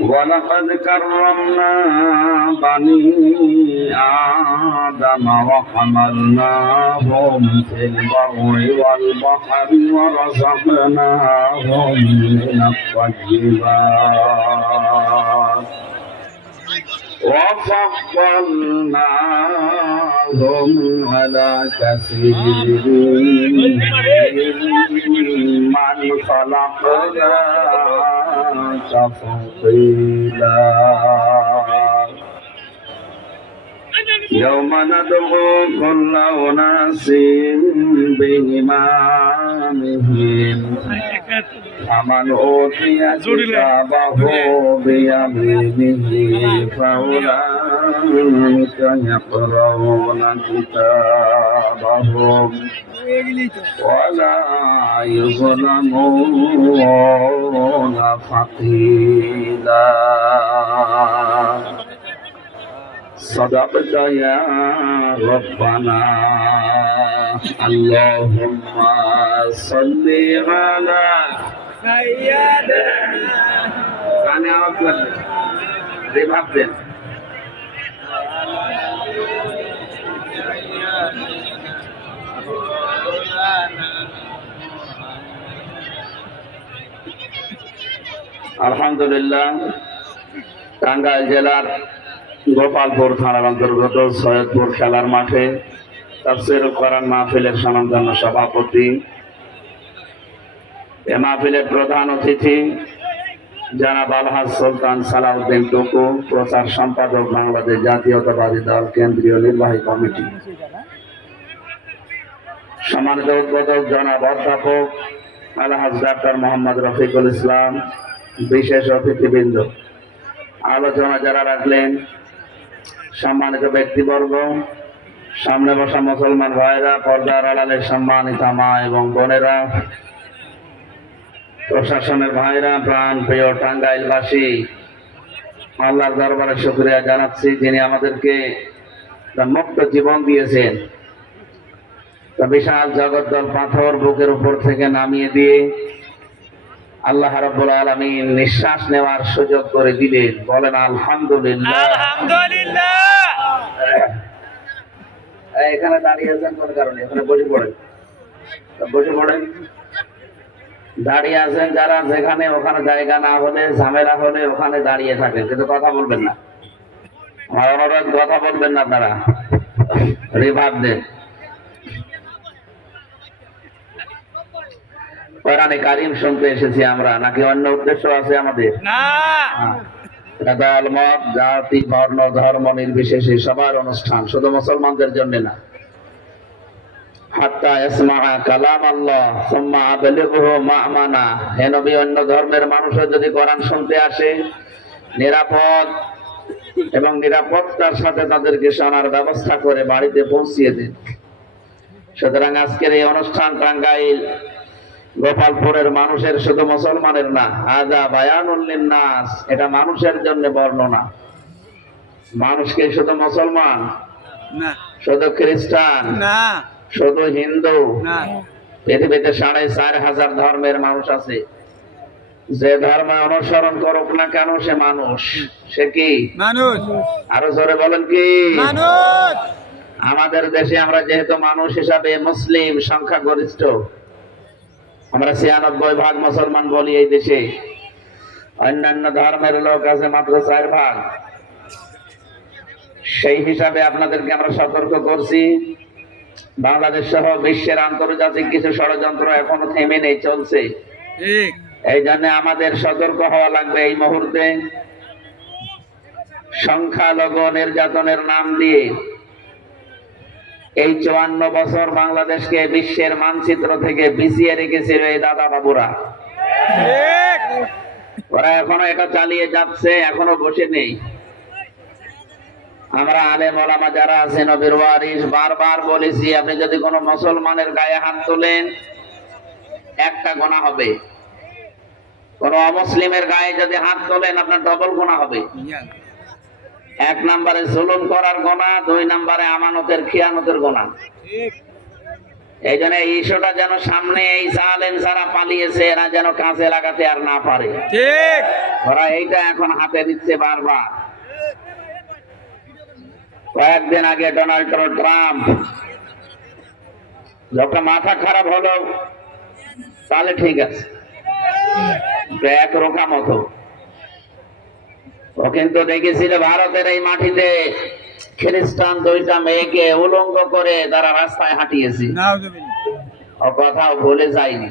ولقد كرمنا بني آدم وحملناهم في البر والبحر ورزقناهم من الطيبات وفضلناهم على كثير ممن خلقنا تفضيلا يوم ندعو كل أناس بإمامهم فمن أوتي كتابه بيمينه فأولئك يقرؤون كتابهم ولا يظلمون فتيلا صدقت يا ربنا اللهم صل على কানে আওয়াজ লাগবে রিভাব দেন আলহামদুলিল্লাহ টাঙ্গাইল জেলার গোপালপুর থানার অন্তর্গত সৈয়দপুর খেলার মাঠে তাফসির করান মাহফিলের সনাতন সভাপতি। এ মাহফিলের প্রধান অতিথি জানাব আলহাজ সুলতান সালাউদ্দিন টুকু, প্রচার সম্পাদক বাংলাদেশ জাতীয়তাবাদী দল, কেন্দ্রীয় নির্বাহী কমিটি। সম্মানিত উদ্বোধক জনাব অধ্যাপক আলহাজ ডাক্তার মোহাম্মদ রফিকুল ইসলাম, বিশেষ অতিথিবৃন্দ। আলোচনা যারা রাখলেন সম্মানিত ব্যক্তিবর্গ, সামনে বসা মুসলমান ভাইরা, পর্দার আড়ালের সম্মানিত মা এবং বোনেরা, প্রশাসনের ভাইরা, প্রাণ প্রিয় টাঙ্গাইলবাসী, আল্লাহর দরবারে শুক্রিয়া জানাচ্ছি যিনি আমাদেরকে মুক্ত জীবন দিয়েছেন। বিশাল জগদ্দল পাথর বুকের উপর থেকে নামিয়ে দিয়ে আল্লাহ রাব্বুল আলামিন নিঃশ্বাস নেওয়ার সুযোগ করে দিলেন। বলেন, আলহামদুলিল্লাহ। আলহামদুলিল্লাহ এখানে দাঁড়িয়ে আছেন কোন কারণে? এখানে বসে পড়েন। বসে পড়েন। দাঁড়িয়ে আছেন যারা যেখানে, ওখানে জায়গা না হলে, ঝামেলা হলে ওখানে দাঁড়িয়ে থাকেন। কিন্তু কথা বলবেন না। আমার অনুরোধ, কথা বলবেন না আপনারা। রিভাব দেন। কোরআনে কারিম শুনতে এসেছি আমরা। নাকি অন্য উদ্দেশ্য আছে আমাদের? না। হ্যাঁ। দল মত জাতি বর্ণ ধর্ম নির্বিশেষে সবার অনুষ্ঠান শুধু মুসলমানদের জন্য না। হাত্তা ইসমা কালাম আল্লাহ সুম্মা আবলিগহু মা'মানা। হে নবী অন্য ধর্মের মানুষও যদি কোরআন শুনতে আসে নিরাপদ এবং নিরাপত্তার সাথে তাদেরকে শোনার ব্যবস্থা করে বাড়িতে পৌঁছিয়ে দিন। সুতরাং আজকের এই অনুষ্ঠান টাঙ্গাইল গোপালপুরের মানুষের শুধু মুসলমানের না আজা বায়ানুল নাস এটা মানুষের জন্য বর্ণনা। মানুষকে শুধু মুসলমান না। শুধু খ্রিস্টান না। শুধু হিন্দু না। পৃথিবীতে সাড়ে চার হাজার ধর্মের মানুষ আছে। যে ধর্ম অনুসরণ করুক না কেন সে মানুষ সে কি? মানুষ। আরও জোরে বলেন কি? আমাদের দেশে আমরা যেহেতু মানুষ হিসাবে মুসলিম সংখ্যা গরিষ্ঠ আমরা ছিয়ানব্বই ভাগ মুসলমান বলি এই দেশে। অন্যান্য ধর্মের লোক আছে মাত্র চার ভাগ। সেই হিসাবে আপনাদেরকে আমরা সতর্ক করছি। বাংলাদেশ সহ বিশ্বের আন্তর্জাতিক কিছু ষড়যন্ত্র এখনও থেমে নেই চলছে। এই জন্য আমাদের সতর্ক হওয়া লাগবে এই মুহূর্তে। সংখ্যালঘু নির্যাতনের নাম দিয়ে এই চুয়ান্ন বছর বাংলাদেশকে বিশ্বের মানচিত্র থেকে পিছিয়ে রেখেছিল এই দাদা বাবুরা। ওরা এখনও এটা চালিয়ে যাচ্ছে এখনও বসে নেই। আমরা আলে মোলামা যারা আছেন নবীর ওয়ারিস বারবার বলেছি আপনি যদি কোনো মুসলমানের গায়ে হাত তোলেন একটা গোনা হবে। কোন অমুসলিমের গায়ে যদি হাত তোলেন আপনার ডবল গোনা হবে। এক নম্বরে জুলুম করার গোনা দুই নম্বরে আমানতের খিয়ানতের গোনা। এই জন্য এই ইস্যুটা যেন সামনে এই সালেন সারা পালিয়েছে এরা যেন কাজে লাগাতে আর না পারে। ঠিক। ওরা এইটা এখন হাতে দিচ্ছে বারবার। কয়েকদিন আগে ডোনাল্ড ট্রাম্প লোকটা মাথা খারাপ হলো। তাহলে ঠিক আছে। এক রোকা মতো। ও কিন্তু দেখেছিল ভারতের এই মাটিতে খ্রিস্টান দুইটা মেয়েকে উলঙ্গ করে তারা রাস্তায় হাঁটিয়েছে। ও কথাও ভুলে যায়নি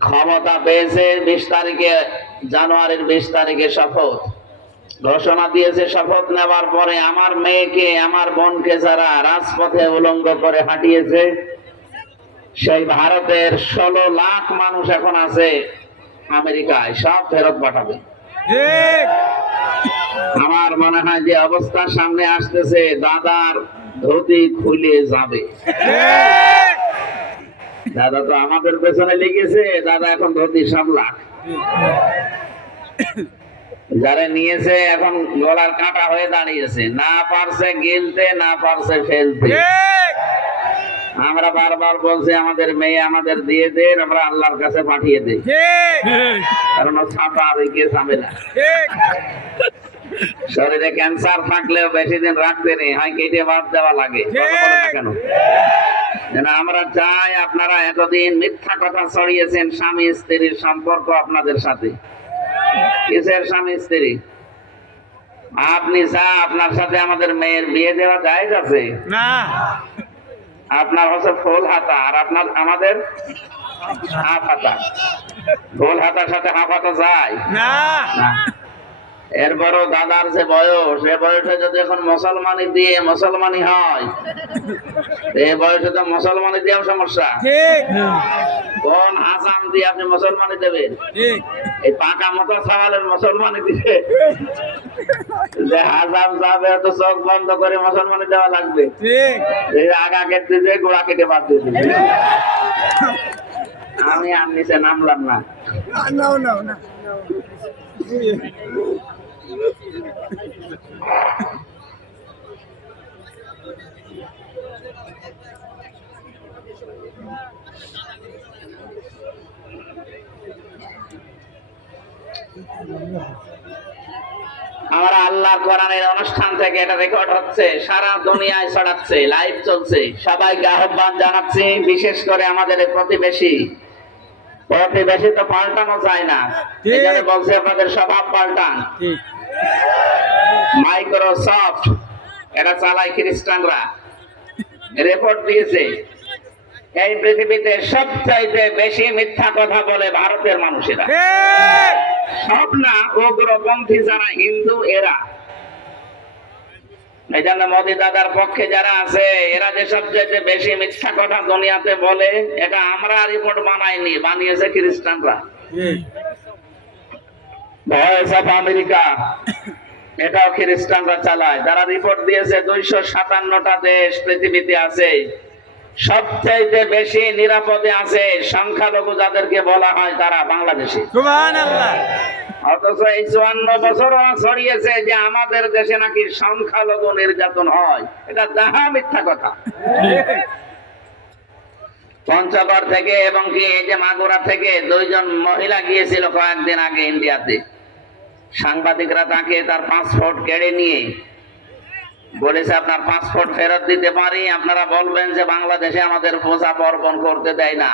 ক্ষমতা পেয়েছে বিশ তারিখে জানুয়ারির বিশ তারিখে শপথ। ঘোষণা দিয়েছে শপথ নেওয়ার পরে আমার মেয়েকে আমার বোনকে যারা রাজপথে উলঙ্গ করে হাঁটিয়েছে সেই ভারতের ষোলো লাখ মানুষ এখন আছে আমেরিকায় সব ফেরত পাঠাবে। আমার মনে হয় যে অবস্থা সামনে আসতেছে দাদার ধুতি খুলে যাবে। দাদা তো আমাদের পেছনে লেগেছে দাদা এখন ধুতি সামলা যারা নিয়েছে এখন গলার কাঁটা হয়ে দাঁড়িয়েছে না পারছে গিলতে না পারছে ফেলতে। আমরা বারবার বলছি আমাদের মেয়ে আমাদের দিয়ে দেন আমরা আল্লাহর কাছে পাঠিয়ে দিই। কারণ ছাপা আর ওই কেস না। শরীরে ক্যান্সার থাকলেও বেশি দিন রাখতে নেই হয় কেটে বাদ দেওয়া লাগে। কেন? আমরা চাই আপনারা এতদিন মিথ্যা কথা ছড়িয়েছেন স্বামী স্ত্রীর সম্পর্ক আপনাদের সাথে। কিসের স্বামী স্ত্রী? আপনি চা আপনার সাথে আমাদের মেয়ের বিয়ে দেওয়া যায় আছে? না। আপনার হচ্ছে ফুল হাতা আর আপনার আমাদের হাফ হাতা। ফুল হাতার সাথে হাফ হাতা যায়। না। এরপরও দাদার যে বয়স এ বয়সে যদি এখন মুসলমানি দিয়ে মুসলমানি হয় এই বয়সে তো মুসলমানি দিয়েও সমস্যা। কোন হাসাম দিয়ে আপনি মুসলমানি দেবেন? এই পাকা মতো সাওয়ালের মুসলমানি দিবে। যে হাসাম যাবে তো চোখ বন্ধ করে মুসলমানি দেওয়া লাগবে। এই আগা কেটে যে গোড়া কেটে বাদ দিয়ে আমি আর নিচে নামলাম না না না না। আমরা আল্লাহ কোরআনের অনুষ্ঠান থেকে এটা রেকর্ড হচ্ছে, সারা দুনিয়ায় ছড়াচ্ছে লাইভ চলছে। সবাইকে আহ্বান জানাচ্ছি, বিশেষ করে আমাদের এই প্রতিবেশী প্রতিবেশী তো পাল্টানো যায় না। বলছে আপনাদের স্বভাব পাল্টান। মাইক্রোসফট এটা চালায় খ্রিস্টানরা। রিপোর্ট দিয়েছে এই পৃথিবীতে সবচাইতে বেশি মিথ্যা কথা বলে ভারতের মানুষেরা। সব না উগ্রপন্থী যারা হিন্দু এরা এই জন্য মোদি দাদার পক্ষে যারা আছে এরা যে সবচেয়ে বেশি মিথ্যা কথা দুনিয়াতে বলে এটা আমরা রিপোর্ট বানাইনি বানিয়েছে খ্রিস্টানরা। ভয়েস অফ আমেরিকা এটাও খ্রিস্টানরা চালায়। যারা রিপোর্ট দিয়েছে দুইশো সাতান্নটা দেশ পৃথিবীতে আছে। সবচাইতে বেশি নিরাপদে আছে সংখ্যালঘু যাদেরকে বলা হয় তারা বাংলাদেশে। অথচ এই চুয়ান্ন বছর ছড়িয়েছে যে আমাদের দেশে নাকি সংখ্যালঘু নির্যাতন হয়। এটা যাহা মিথ্যা কথা। পঞ্চগড় থেকে এবং কি এই যে মাগুরা থেকে দুইজন মহিলা গিয়েছিল কয়েকদিন আগে ইন্ডিয়াতে। সাংবাদিকরা তাকে তার পাসপোর্ট কেড়ে নিয়ে বলেছে আপনার পাসপোর্ট ফেরত দিতে পারি? আপনারা বলবেন যে বাংলাদেশে আমাদের পূজা পর্বণ করতে দেয় না।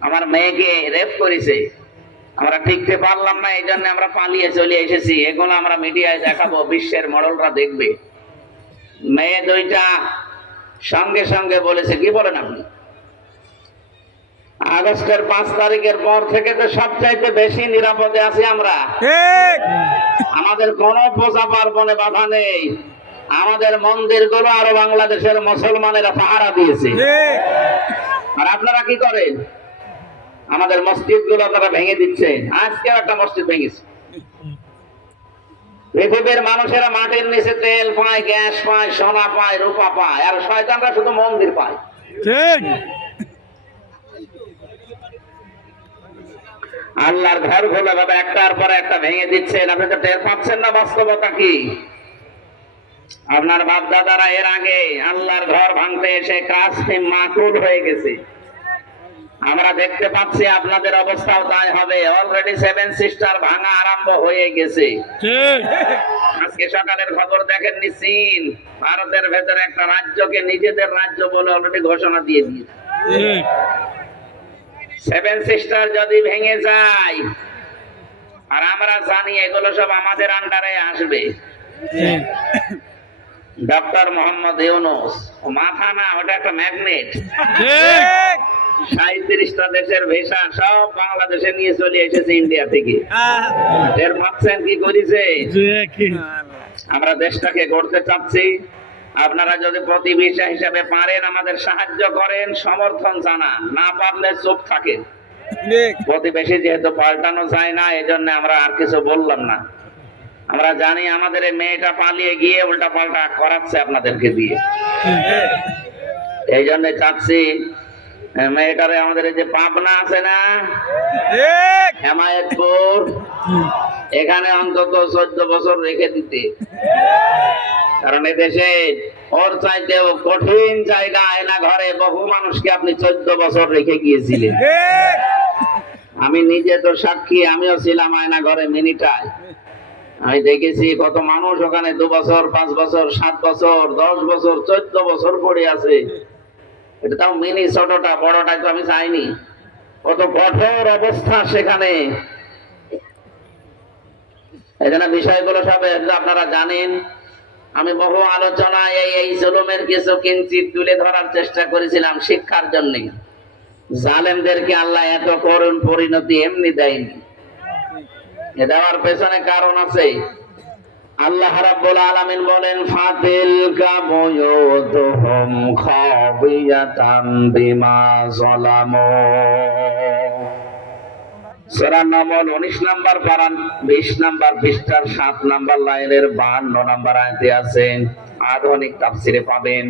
আমার মেয়েকে রেপ করেছে। আমরা টিকতে পারলাম না এই জন্য আমরা পালিয়ে চলে এসেছি। এগুলো আমরা মিডিয়ায় দেখাবো বিশ্বের মডেলরা দেখবে। মেয়ে দুইটা সঙ্গে সঙ্গে বলেছে কি বলেন আপনি? আগস্টের পাঁচ তারিখের পর থেকে তো সবচাইতে বেশি নিরাপদে আছি আমরা। আমাদের কোন পূজা পার্বণে বাধা নেই। আমাদের মন্দিরগুলো আরও বাংলাদেশের মুসলমানেরা পাহারা দিয়েছে। আর আপনারা কি করেন? আমাদের মসজিদগুলো তারা ভেঙে দিচ্ছে আজকেও একটা মসজিদ ভেঙেছে। পৃথিবীর মানুষেরা মাটির নিচে তেল পায় গ্যাস পায় সোনা পায় রূপা পায় আর শয়তানরা শুধু মন্দির পায়। ঠিক। আল্লাহর ঘরগুলো একটার পর একটা ভেঙে দিচ্ছেন। আপনি তো টের পাচ্ছেন না বাস্তবতা কি? আপনার বাপ দাদারা এর আগে আল্লাহর ঘর ভাঙতে এসে কাস্তে মাকুল হয়ে গেছে। আমরা দেখতে পাচ্ছি আপনাদের অবস্থাও তাই হবে। অলরেডি সেভেন সিস্টার ভাঙা আরম্ভ হয়ে গেছে। আজকে সকালের খবর দেখেননি চীন ভারতের ভেতরে একটা রাজ্যকে নিজেদের রাজ্য বলে অলরেডি ঘোষণা দিয়ে দিয়েছে। সেভেন সিস্টার যদি ভেঙে যায় আর আমরা জানি এগুলো সব আমাদের আন্ডারে আসবে। ডক্টর মোহাম্মদ ইউনুস মাথা না ওটা একটা ম্যাগনেট। ঠিক। সাঁত্রিশটা দেশের ভিসা সব বাংলাদেশে নিয়ে চলে এসেছে ইন্ডিয়া থেকে। এর ভাবছেন কি করেছে? আমরা দেশটাকে গড়তে চাচ্ছি। আপনারা যদি প্রতিবেশী হিসাবে পারেন আমাদের সাহায্য করেন সমর্থন জানান। না পারলে চোখ থাকেন। ঠিক। প্রতিবেশী যেহেতু পাল্টানো যায় না এই জন্য আমরা আর কিছু বললাম না। আমরা জানি আমাদের মেয়েটা পালিয়ে গিয়ে উল্টা পাল্টা করাচ্ছে আপনাদেরকে দিয়ে। এই জন্য চাচ্ছি মেয়েটারে আমাদের যে পাবনা আছে না হেমায়তপুর এখানে অন্তত চোদ্দ বছর রেখে দিতে। কারণ এদেশে ওর চাইতেও কঠিন জায়গা আয়না ঘরে বহু মানুষকে আপনি চোদ্দ বছর রেখে গিয়েছিলেন। আমি নিজে তো সাক্ষী আমিও ছিলাম আয়না ঘরে মিনিটায়। আমি দেখেছি কত মানুষ ওখানে দু বছর, পাঁচ বছর, সাত বছর, দশ বছর, চোদ্দ বছর পড়ে আছে। এটা তাও মিনি ছোটটা, বড়টা তো আমি চাইনি। কত কঠোর অবস্থা সেখানে। জন্য বিষয়গুলো সব আপনারা জানেন। আমি বহু আলোচনায় এই এই জুলুমের কিছু কিঞ্চিত তুলে ধরার চেষ্টা করেছিলাম শিক্ষার জন্যে। জালেমদেরকে আল্লাহ এত করুণ পরিণতি এমনি দেয়নি। এ দেওয়ার পেছনে কারণ আছে আল্লাহ রাব্বুল আলামিন বলেন ফাতিল কাবুয়ুতুহুম খাবিয়াতাম বিমা যালামু। সূরা নামল 19 নাম্বার পারান 20 নাম্বার পৃষ্ঠার 7 নাম্বার লাইনের 52 নাম্বার আয়াতে আছে, আধুনিক তাফসিরে পাবেন।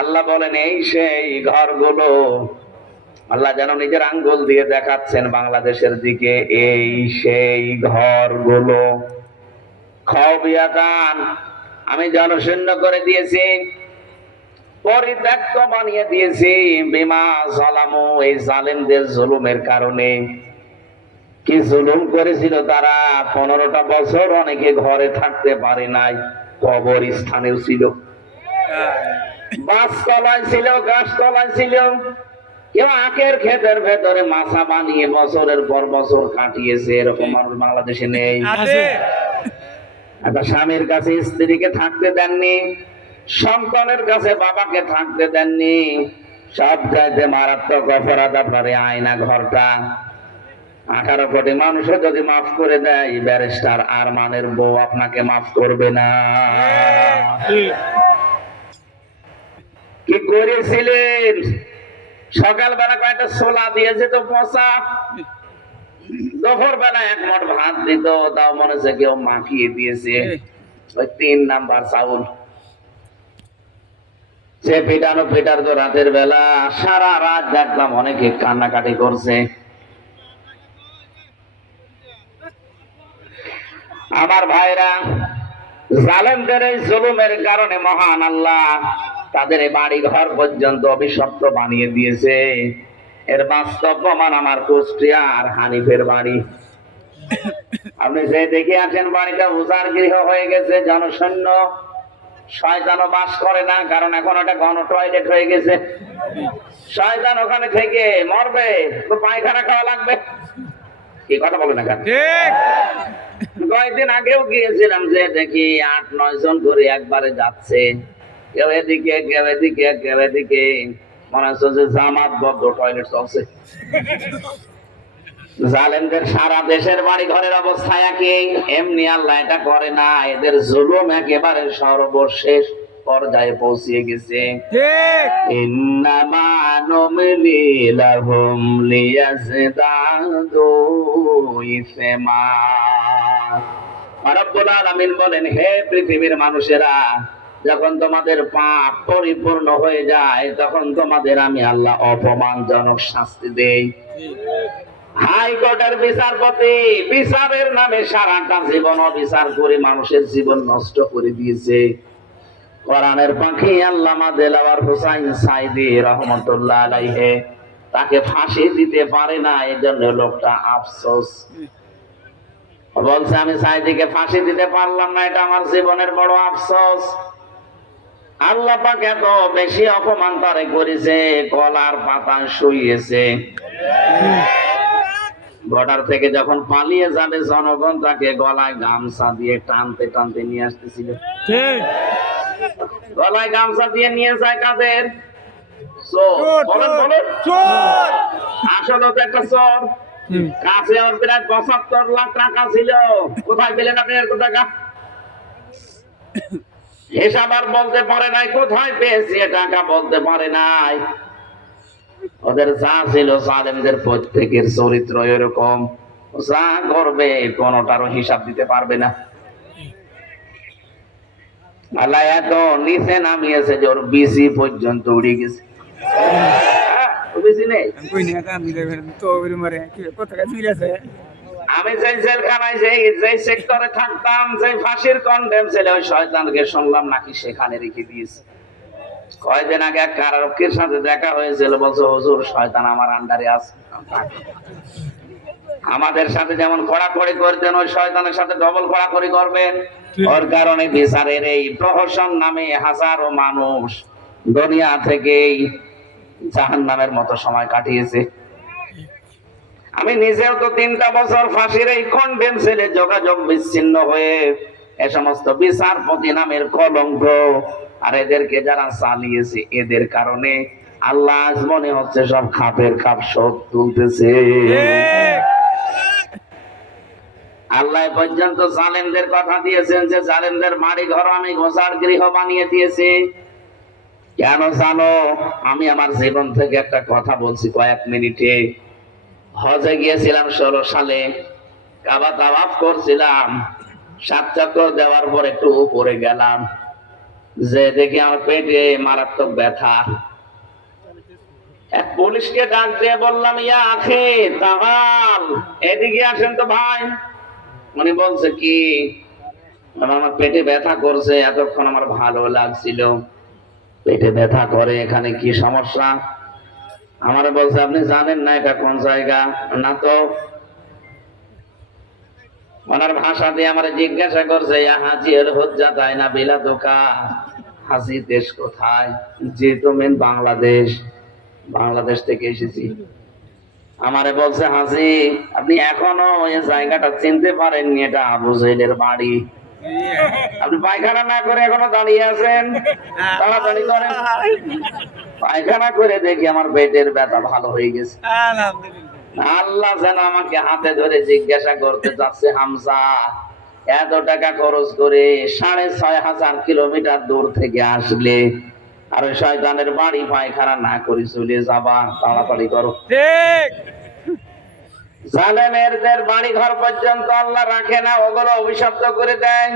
আল্লাহ বলেন, এই সেই ঘরগুলো আল্লাহ যেন নিজের আঙ্গুল দিয়ে দেখাচ্ছেন বাংলাদেশের দিকে এই সেই ঘরগুলো। খবিয়াতান আমি জনশূন্য করে দিয়েছি পরিত্যক্ত বানিয়ে দিয়েছি বিমা জালামু এই জালেমদের জুলুমের কারণে। কি জুলুম করেছিল তারা? পনেরোটা বছর অনেকে ঘরে থাকতে পারে নাই কবর স্থানেও ছিল। বাস তলায় ছিল গাছ তলায় ছিল কেউ আখের ক্ষেতের ভেতরে মাছা বানিয়ে বছরের পর বছর কাটিয়েছে এরকম মানুষ বাংলাদেশে নেই। একটা স্বামীর কাছে স্ত্রীকে থাকতে দেননি সন্তানের কাছে বাবাকে থাকতে দেননি সব চাইতে মারাত্মক অপরাধ আপনার আয়না ঘরটা। আঠারো কোটি মানুষও যদি মাফ করে দেয় ব্যারিস্টার আর মানের বউ আপনাকে মাফ করবে না। কি করেছিলেন? সকালবেলা কয়েকটা ছোলা দিয়েছে তো পচা। দুপুর বেলা এক মোট ভাত দিত তাও মনে হচ্ছে কেউ মাখিয়ে দিয়েছে। ওই তিন নাম্বার চাউল। সে পিটানো পিটার তো রাতের বেলা সারা রাত দেখলাম অনেকে কান্নাকাটি করছে। আমার ভাইরা জালেমদের এই জুলুমের কারণে মহান আল্লাহ তাদের এই বাড়ি ঘর পর্যন্ত অভিশপ্ত বানিয়ে দিয়েছে। এর বাস্তব প্রমাণ আমার কুষ্টিয়ার হানিফের বাড়ি। আপনি যে দেখে আছেন বাড়িটা উজার গৃহ হয়ে গেছে জনশূন্য। শয়তানও বাস করে না কারণ এখন ওটা গণ টয়লেট হয়ে গেছে। শয়তান ওখানে থেকে মরবে তো পায়খানা খাওয়া লাগবে। কি কথা বলে না কয়েকদিন আগেও গিয়েছিলাম যে দেখি আট নয় জন করে একবারে যাচ্ছে। কেউ এদিকে কেউ এদিকে কেউ এদিকে মনে হচ্ছে জামাত বদ্ধ টয়লেট চলছে। জালেমদের সারা দেশের বাড়ি ঘরের অবস্থা একই। এমনি আল্লাহ এটা করে না এদের জুলুম একেবারে সর্বশেষ পর্যায়ে পৌঁছিয়ে গেছে। বলেন হে পৃথিবীর মানুষেরা যখন তোমাদের পাপ পরিপূর্ণ হয়ে যায়, তখন তোমাদের আমি আল্লাহ অপমানজনক শাস্তি দেই। হাইকোর্টের বিচারপতি, বিচারের নামে সারাটা জীবন অবিচার করে মানুষের জীবন নষ্ট করে দিয়েছে। কোরআনের পাখি আল্লামা দেলাওয়ার হুসাইন সাইদি রহমতুল্লাহ আলাইহে, তাকে ফাঁসি দিতে পারে না এই জন্য লোকটা আফসোস। বলছে, আমি সাইদিকে ফাঁসি দিতে পারলাম না, এটা আমার জীবনের বড় আফসোস। আল্লাহ পাক এত বেশি অপমান তারে করেছে কলার পাতা শুইয়েছে। বর্ডার থেকে যখন পালিয়ে যাবে জনগণ তাকে গলায় গামছা দিয়ে টানতে টানতে নিয়ে আসতেছিল। গলায় গামছা দিয়ে নিয়ে যায় কাদের? আসলে তো একটা চোর। কাছে আমার প্রায় পঁচাত্তর লাখ টাকা ছিল। কোথায় পেলেন আপনি টাকা হিসাব আর বলতে পারে নাই কোথায় পেয়েছি টাকা বলতে পারে নাই। ওদের যা ছিল প্রত্যেকের চরিত্র এরকম। যা করবে কোনটারও হিসাব দিতে পারবে না। আল্লাহ এত নিচে নামিয়েছে যে ওর বিসি পর্যন্ত উড়ে গেছে। হ্যাঁ, বিসি নেই। মিলেছে আমি যেই জেলখানায় যেই যেই সেক্টরে থাকতাম যেই ফাঁসির কন্ডেম ছেলে ওই শয়তানকে শুনলাম নাকি সেখানে রেখে দিয়েছে। কয়দিন আগে এক কারারক্ষীর সাথে দেখা হয়েছিল বলছে হুজুর শয়তান আমার আন্ডারে আছে। আমাদের সাথে যেমন কড়াকড়ি করতেন ওই শয়তানের সাথে ডবল কড়াকড়ি করবেন। ওর কারণে বিচারের এই প্রহসন নামে হাজারো মানুষ দুনিয়া থেকেই জাহান নামের মতো সময় কাটিয়েছে। আমি নিজেও তো তিনটা বছর ফাঁসির এই কন্ডেম ছেলে যোগাযোগ বিচ্ছিন্ন হয়ে এ সমস্ত বিচারপতি নামের কলঙ্ক। আর এদেরকে যারা চালিয়েছে, এদের কারণে আল্লাহ মনে হচ্ছে সব খাপের খাপ শোধ তুলতেছে। আল্লাহ পর্যন্ত কথা দিয়েছেন যে বাড়ি ঘর আমি ঘোষার গৃহ বানিয়ে দিয়েছি। কেন জানো? আমি আমার জীবন থেকে একটা কথা বলছি কয়েক মিনিটে। হজে গিয়েছিলাম ষোলো সালে। কাবা তাওয়াফ করছিলাম। সাত চক্কর দেওয়ার পর একটু উপরে গেলাম। যে দেখি আমার পেটে মারাত্মক ব্যথা। এক পুলিশকে ডাক দিয়ে বললাম, ইয়া আখে তাহাল এদিকে আসেন তো ভাই। উনি বলছে, কি? আমার পেটে ব্যথা করছে, এতক্ষণ আমার ভালো লাগছিল। পেটে ব্যথা করে, এখানে কি সমস্যা? আমার বলছে, আপনি জানেন না এটা কোন জায়গা? না তো। ওনার ভাষা দিয়ে আমার জিজ্ঞাসা করছে হাজি এল হজ্জা তাই না বিলা দোকা? হাসি দেশ কোথায়? যে মেন বাংলাদেশ। বাংলাদেশ থেকে এসেছি। আমারে বলছে হাসি আপনি এখনও এই জায়গাটা চিনতে পারেননি, এটা আবু জেলের বাড়ি। আপনি পায়খানা না করে এখনও দাঁড়িয়ে আছেন? তাড়াতাড়ি করেন। পায়খানা করে দেখি আমার পেটের ব্যথা ভালো হয়ে গেছে। আল্লাহ যেন আমাকে হাতে ধরে জিজ্ঞাসা করতে চাচ্ছে হামসা এত টাকা খরচ করে সাড়ে ছয় হাজার কিলোমিটার দূর থেকে আসলে আর ওই শয়তানের বাড়ি পায়খানা না করে চলে যাবা। তাড়াতাড়ি করো। ঠিক। জালেমেরদের বাড়ি ঘর পর্যন্ত আল্লাহ রাখে না ওগুলো অভিশপ্ত করে দেয়।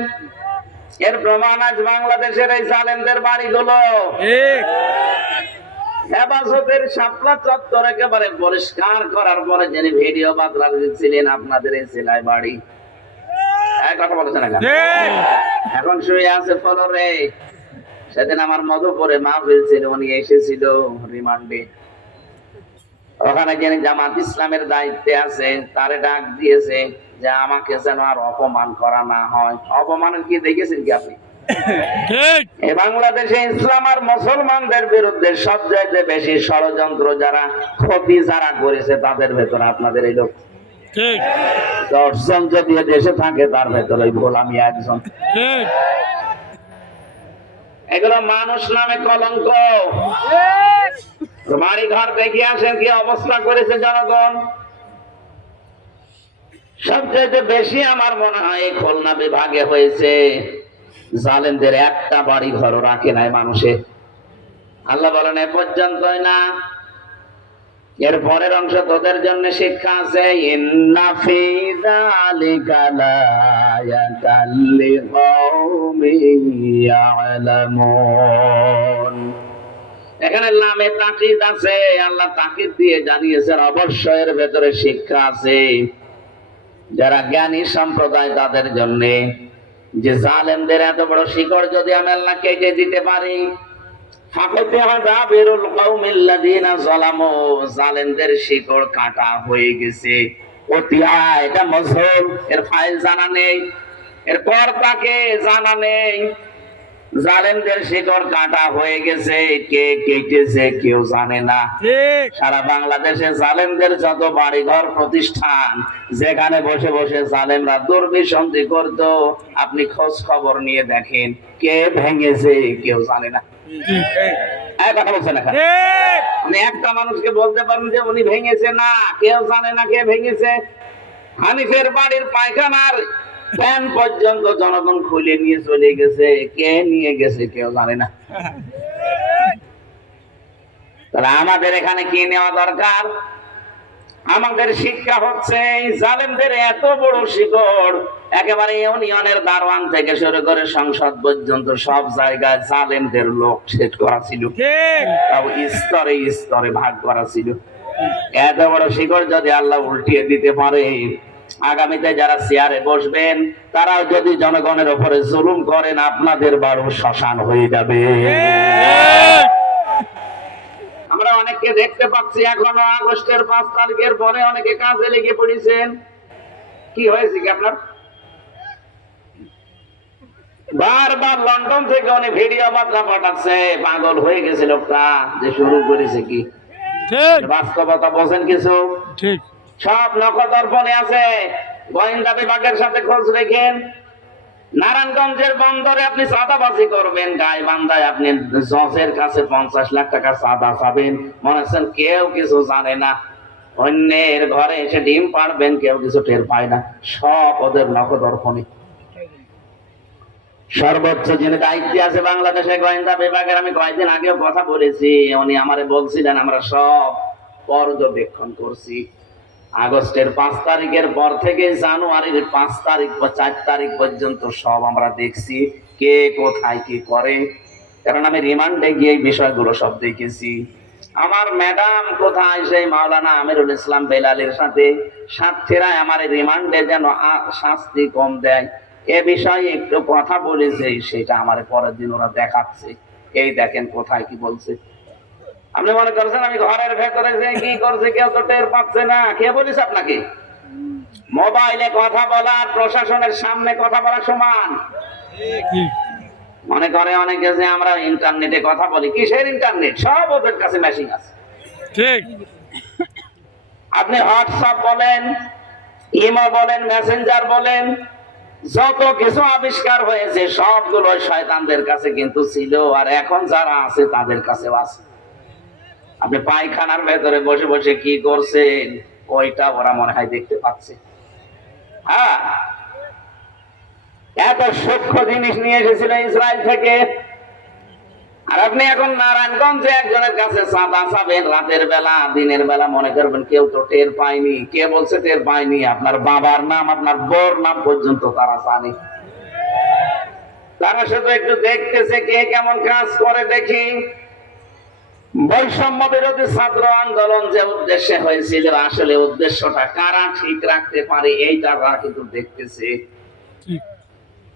এর প্রমাণ আজ বাংলাদেশের এই জালেমদের বাড়িগুলো। হেফাজতের শাপলা চত্বর একেবারে পরিষ্কার করার পরে যিনি ভিডিও বাতলা দিচ্ছিলেন আপনাদের এই সেলাই বাড়ি। এক কথা বলেছেন? এখন শুয়ে আছে ফলরে। সেদিন আমার মধুপুরে মা ফিরছিল উনি এসেছিল রিমান্ডে। ওখানে যিনি জামাত ইসলামের দায়িত্বে আছে তারে ডাক দিয়েছে যে আমাকে যেন আর অপমান করা না হয়। অপমানের কি দেখেছেন কি আপনি? বাংলাদেশে ইসলাম আর মুসলমানদের বিরুদ্ধে সবচাইতে বেশি ষড়যন্ত্র যারা ক্ষতি যারা করেছে তাদের ভেতরে আপনাদের এই লোক। দশজন যদি দেশে থাকে তার ভেতরে ওই গোলামি একজন। ঠিক। এগুলো মানুষ নামে কলঙ্ক। বাড়ি ঘর দেখে আসেন কি অবস্থা করেছে জনগণ? সবচেয়ে বেশি আমার মনে হয় এই খুলনা বিভাগে হয়েছে। জালেনদের একটা বাড়ি ঘর রাখে নাই মানুষে। আল্লাহ বলেন এ পর্যন্তই না। এর পরের অংশ তোদের জন্য শিক্ষা আছে এখানে লামে তাকিদ আছে, আল্লাহ তাকিদ দিয়ে জানিয়েছেন, অবশ্যই এর ভেতরে শিক্ষা আছে। যারা জ্ঞানী সম্প্রদায়, তাদের জন্য যে জালেমদের এত বড় শিকড় যদি আমি আল্লাহ কেটে দিতে পারি জালেমদের শিকড় কাটা হয়ে গেছে। এটা মজহুল এর ফাইল জানা নেই। এর কর্তাকে জানা নেই। জালেমদের শিকড় কাটা হয়ে গেছে। কে কেটেছে কেউ জানে না। সারা বাংলাদেশে জালেমদের যত বাড়ি ঘর প্রতিষ্ঠান যেখানে বসে বসে জালেমরা দুর্বিসন্ধি করত আপনি খোঁজ খবর নিয়ে দেখেন কে ভেঙেছে কেউ জানে না। কথা বলছেন এখানে। একটা মানুষকে বলতে পারেন যে উনি ভেঙেছে না কেউ জানে না কে ভেঙেছে। হানিফের বাড়ির পায়খানার ফ্যান পর্যন্ত জনগণ খুলে নিয়ে চলে গেছে। কে নিয়ে গেছে কেউ জানে না। তাহলে আমাদের এখানে কি নেওয়া দরকার? আমাদের শিক্ষা হচ্ছে এই জালেমদের এত বড় শিকড় একেবারে ইউনিয়নের দারোয়ান থেকে শুরু করে সংসদ পর্যন্ত সব জায়গায় জালেমদের লোক সেট করা ছিল। স্তরে স্তরে ভাগ করা ছিল। এত বড় শিকড় যদি আল্লাহ উল্টিয়ে দিতে পারে আগামীতে যারা চেয়ারে বসবেন তারাও যদি জনগণের উপরে জুলুম করেন আপনাদের বাড়ো শ্মশান হয়ে যাবে। আমরা অনেককে দেখতে পাচ্ছি এখনও আগস্টের পাঁচ তারিখের পরে অনেকে কাজে লেগে পড়েছেন। কি হয়েছে কি আপনার? বারবার লন্ডন থেকে অনেক ভিডিও বার্তা পাঠাচ্ছে পাগল হয়ে গেছে লোকটা যে শুরু করেছে কি? বাস্তবতা বোঝেন কিছু? ঠিক। সব নখদর্পণে আছে। গোয়েন্দা বিভাগের সাথে খোঁজ রেখেন। নারায়ণগঞ্জের বন্দরে আপনি চাঁদাবাজি করবেন গায়ে বান্দায় আপনি জজের কাছে পঞ্চাশ লাখ টাকা চাঁদা চাবেন মনে হচ্ছেন কেউ কিছু জানে না। অন্যের ঘরে এসে ডিম পাড়বেন, কেউ কিছু টের পায় না। সব ওদের নখদর্পণে সর্বোচ্চ যিনি দায়িত্বে আছে বাংলাদেশে গোয়েন্দা বিভাগের, আমি কয়েকদিন আগেও কথা বলেছি। উনি আমারে বলছিলেন, আমরা সব পর্যবেক্ষণ করছি। আগস্টের পাঁচ তারিখের পর থেকে জানুয়ারির পাঁচ তারিখ বা চার তারিখ পর্যন্ত সব আমরা দেখছি কে কোথায় কি করে। কারণ আমি রিমান্ডে গিয়ে এই বিষয়গুলো সব দেখেছি। আমার ম্যাডাম কোথায়? সেই মাওলানা আমিরুল ইসলাম বেলালের সাথে। সাতক্ষীরায় আমার রিমান্ডে যেন শাস্তি কম দেয়। এ বিষয়ে একটু কথা বলেছে, সেটা আমার পরের দিন ওরা দেখাচ্ছে। এই দেখেন কোথায় কি বলছে। আপনি মনে করছেন আমি ঘরের ভেতরে যে কি করছে কেউ তো টের পাচ্ছে না। কে বলিস আপনাকে? মোবাইলে কথা বলা আর প্রশাসনের সামনে কথা বলা সমান। মনে করে অনেকে যে আমরা ইন্টারনেটে কথা বলি কিসের ইন্টারনেট? সব ওদের কাছে মেশিন আছে। ঠিক। আপনি হোয়াটসঅ্যাপ বলেন ইমো বলেন মেসেঞ্জার বলেন যত কিছু আবিষ্কার হয়েছে সবগুলো শয়তানদের কাছে কিন্তু ছিল আর এখন যারা আছে তাদের কাছেও আছে। আপনি পায়খানার ভেতরে বসে বসে কি করছেন? ওইটা ওরা মনে হয় দেখতে পাচ্ছে। হ্যাঁ? এত সূক্ষ্ম জিনিস নিয়ে এসেছিল ইসরায়েল থেকে। আর আপনি এখন নারায়ণগঞ্জে একজনের কাছে চাঁদা চাবেন রাতের বেলা, দিনের বেলা মনে করবেন কেউ তো টের পায়নি। কে বলছে টের পায়নি? আপনার বাবার নাম, আপনার বোর নাম পর্যন্ত তারা জানে। তারা শুধু একটু দেখতেছে কে কেমন কাজ করে দেখি। বৈষম্য বিরোধী ছাত্র আন্দোলন যে উদ্দেশ্যে হয়েছিল আসলে উদ্দেশ্যটা কারা ঠিক রাখতে পারে এইটা তারা কিন্তু দেখতেছে।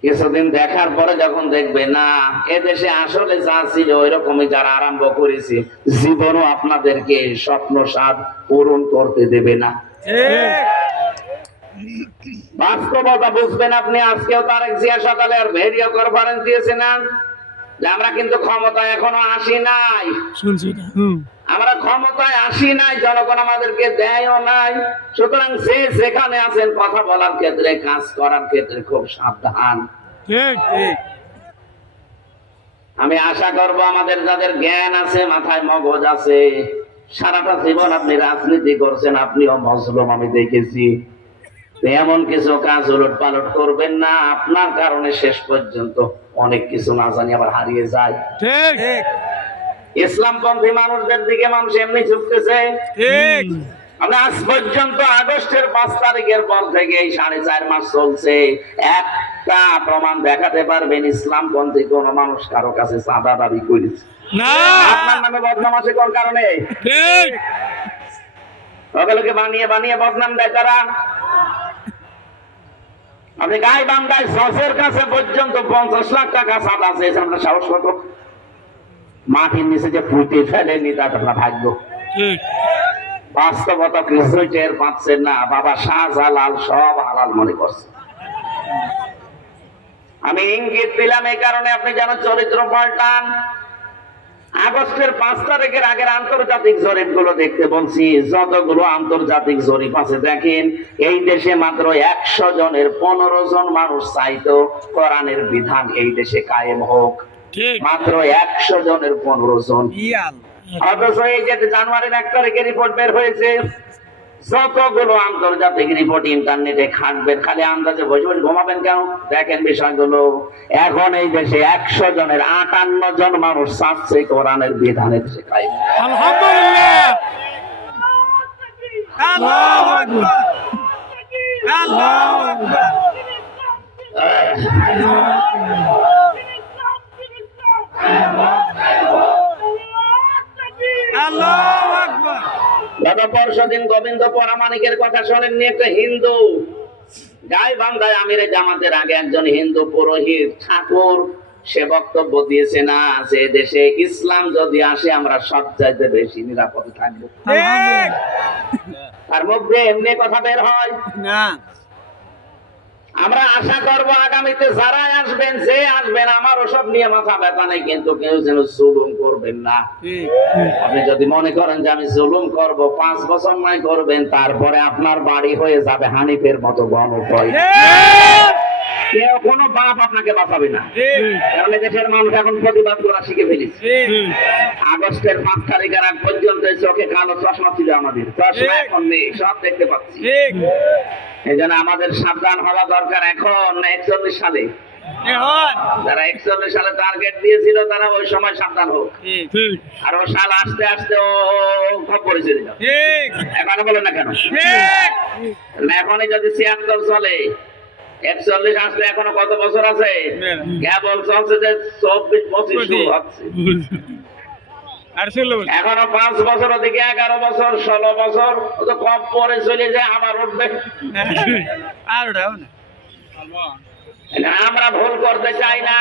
কিছুদিন দেখার পরে যখন দেখবে না এদেশে আসলে যা ছিল ওই রকমই যারা আরম্ভ করেছে জীবনও আপনাদেরকে স্বপ্ন সাদ পূরণ করতে দেবে না। বাস্তবতা বুঝবেন আপনি আজকেও তারেক জিয়া সকালে আর ভিডিও কনফারেন্স দিয়েছে না যে আমরা কিন্তু ক্ষমতায় এখনও আসি নাই। শুনছি আমরা ক্ষমতায় আসি নাই জনগণ আমাদেরকে দেয়ও নাই। সুতরাং যে যেখানে আছেন কথা বলার ক্ষেত্রে কাজ করার ক্ষেত্রে খুব সাবধান। ঠিক ঠিক। আমি আশা করব আমাদের যাদের জ্ঞান আছে মাথায় মগজ আছে সারাটা জীবন আপনি রাজনীতি করছেন আপনিও মজলুম আমি দেখেছি। এমন কিছু কাজ উলট পালট করবেন না আপনার কারণে শেষ পর্যন্ত অনেক কিছু না জানি আবার হারিয়ে যায়। ঠিক। ইসলামপন্থী মানুষদের দিকে মানুষ এমনি ঝুঁকতেছে। ঠিক। আমরা আজ পর্যন্ত আগস্টের পাঁচ তারিখের পর থেকে এই সাড়ে চার মাস চলছে। একটা প্রমাণ দেখাতে পারবেন ইসলামপন্থী কোন মানুষ কারও কাছে চাঁদা দাবি করেছে। না। আপনার নামে বদনাম আছে কোন কারণে? ঠিক। ওগুলোকে বানিয়ে বানিয়ে বদনাম দেয় তারা আপনি গায়ে বান্ধায় সসের কাছে পর্যন্ত পঞ্চাশ লাখ টাকা সাদা আছে আপনার সাহস কত? মাটির নিচে যে পুঁতে ফেলেনি তার আপনার ভাগ্য। বাস্তবতা কিছুই টের পাচ্ছেন না বাবা শাহজালাল সব হালাল মনে করছে। আমি ইঙ্গিত দিলাম এই কারণে আপনি যেন চরিত্র পাল্টান। আগস্টের পাঁচ তারিখের আগের আন্তর্জাতিক জরিপগুলো দেখতে বলছি যতগুলো আন্তর্জাতিক জরিপ আছে দেখেন এই দেশে মাত্র একশো জনের পনেরো জন মানুষ চাইতো কোরআনের বিধান এই দেশে কায়েম হোক। মাত্র একশো জনের পনেরো জন। অথচ এই যে জানুয়ারির এক তারিখে রিপোর্ট বের হয়েছে যতগুলো আন্তর্জাতিক রিপোর্ট ইন্টারনেটে খাটবেন খালি আন্দাজে বসে বসে ঘুমাবেন কেন? দেখেন বিষয়গুলো। এখন এই দেশে একশো জনের আটান্ন জন মানুষ চাচ্ছে কোরআনের বিধানের। আলহামদুলিল্লাহ। আল্লাহু আকবার আল্লাহু আকবার আল্লাহু আকবার গত পরশু দিন গোবিন্দ পরামানিকের কথা শোনেননি একটা হিন্দু। গায়ে বান্ধায় আমিরে জামাতের আগে একজন হিন্দু পুরোহিত ঠাকুর। সে বক্তব্য দিয়েছে না যে দেশে ইসলাম যদি আসে আমরা সব চাইতে বেশি নিরাপদে থাকব। ঠিক তার মধ্যে এমনি কথা বের হয়। না। আমরা আশা করব আগামীতে যারা আসবেন যে আসবেন আমার ওসব নিয়ে মাথা ব্যথা নেই কিন্তু কেউ যেন জুলুম করবেন না। আপনি যদি মনে করেন যে আমি জুলুম করব পাঁচ বছর নয় করবেন তারপরে আপনার বাড়ি হয়ে যাবে হানিফের মতো গণপয় কেউ কোনো বাপ আপনাকে বাঁচাবে না। কারণ দেশের মানুষ এখন প্রতিবাদ করা শিখে ফেলেছে। আগস্টের পাঁচ তারিখের আগ পর্যন্ত চোখে কালো চশমা ছিল আমাদের। চশমা এখন নেই সব দেখতে পাচ্ছি। এই জন্য আমাদের সাবধান হওয়া দরকার এখন একচল্লিশ সালে। যারা একচল্লিশ সালে টার্গেট দিয়েছিল তারা ওই সময় সাবধান হোক। আর ও সাল আসতে আসতে ও দিল। ঠিক। এখনও বলে না কেন? এখনই যদি ছিয়াত্তর চলে একচল্লিশ আসলে এখনও কত বছর আছে? কেবল চলছে যে চব্বিশ পঁচিশ হচ্ছে এখনও পাঁচ বছর ওদিকে এগারো বছর ষোলো বছর। ও তো কম পরে চলে যায় আবার উঠবে। আর আমরা ভুল করতে চাই না।